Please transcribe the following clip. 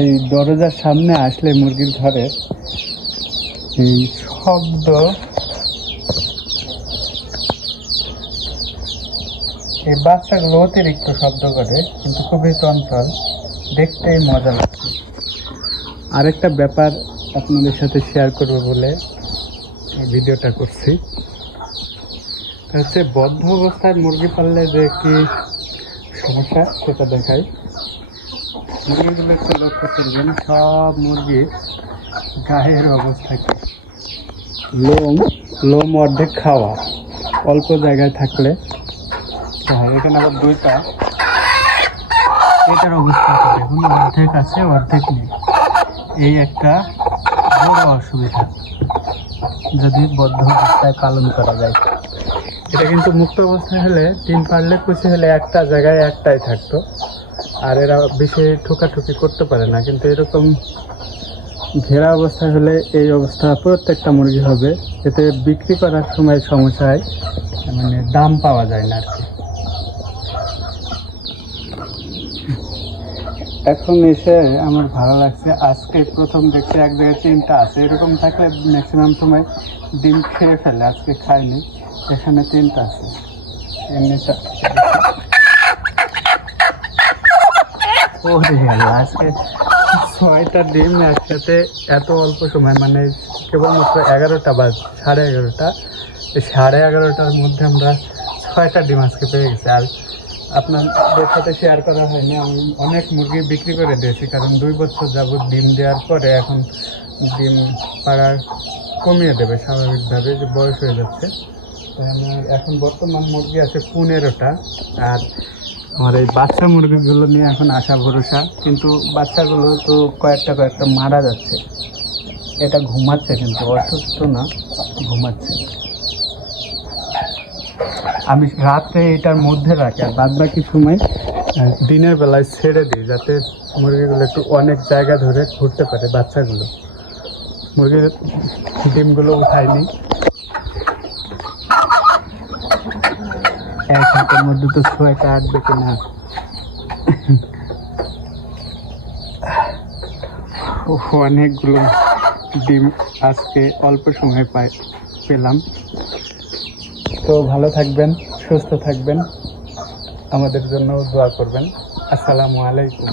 এই দরজার সামনে আসলে মুরগির ঘরে এই শব্দ, এই বাচ্চাগুলো অতিরিক্ত শব্দ করে, কিন্তু খুবই চঞ্চল, দেখতেই মজা লাগছে। আরেকটা ব্যাপার আপনাদের সাথে শেয়ার করব বলে ভিডিওটা করছি, হচ্ছে বদ্ধ অবস্থায় মুরগি পাললে যে কি সমস্যা সেটা দেখাই। মুরগিগুলো একটু লক্ষ্য করবেন, সব মুরগির গায়ের অবস্থা কি, লোম অর্ধেক খাওয়া, অল্প জায়গায় থাকলে এখানে আবার দুইটা, এটার অবস্থা দেখুন, অর্ধেক আছে অর্ধেক নেই। এই একটা বড় অসুবিধা যদি বদ্ধ অবস্থায় পালন করা যায়। এটা কিন্তু মুক্ত অবস্থায় হলে, ডিম পারলে কুচি হলে একটা জায়গায় একটাই থাকতো, আর এরা বেশি ঠোকাঠুকি করতে পারে না। কিন্তু এরকম ঘেরা অবস্থায় হলে এই অবস্থা প্রত্যেকটা মুরগি হবে, এতে বিক্রি করার সময় সমস্যা হয়, মানে দাম পাওয়া যায় না আর কি। এখন এসে আমার ভালো লাগছে, আজকে প্রথম দেখছি এক জায়গায় 3টা আছে। এরকম থাকলে ম্যাক্সিমাম সময় ডিম খেয়ে ফেলে, আজকে খাইনি। এখানে 3টা আছে, এমনিটা আজকে 6টা ডিম একসাথে এত অল্প সময়, মানে কেবলমাত্র 11টা বা 11:30। এই 11:30টার মধ্যে আমরা 6টা ডিম আজকে পেয়ে গেছি। আর আপনাদের সাথে শেয়ার করা হয়নি, আমি অনেক মুরগি বিক্রি করে দিয়েছি, কারণ 2 বছর যাবত ডিম দেওয়ার পরে এখন ডিম পাড়া কমিয়ে দেবে স্বাভাবিকভাবে, যে বয়স হয়ে যাচ্ছে। তাই আমার এখন বর্তমান মুরগি আছে 15টা। আর আমার এই বাচ্চা মুরগিগুলো নিয়ে এখন আশা ভরসা, কিন্তু বাচ্চাগুলো তো কয়েকটা মারা যাচ্ছে। এটা ঘুমাচ্ছে, কিন্তু অসুস্থ না, ঘুমাচ্ছে। আমি রাত্রে এটার মধ্যে রাখি, আর বাদ বাকি সময় দিনের বেলায় ছেড়ে দিই, যাতে মুরগিগুলো একটু অনেক জায়গা ধরে ঘুরতে পারে। বাচ্চাগুলো, মুরগির ডিমগুলো উঠাইনি, এক হাতের মধ্যে তো 6টা আটবে কিনা। অনেকগুলো ডিম আজকে অল্প সময় পেলাম। তো ভালো থাকবেন, সুস্থ থাকবেন, আমাদের জন্য দোয়া করবেন। আসসালামু আলাইকুম।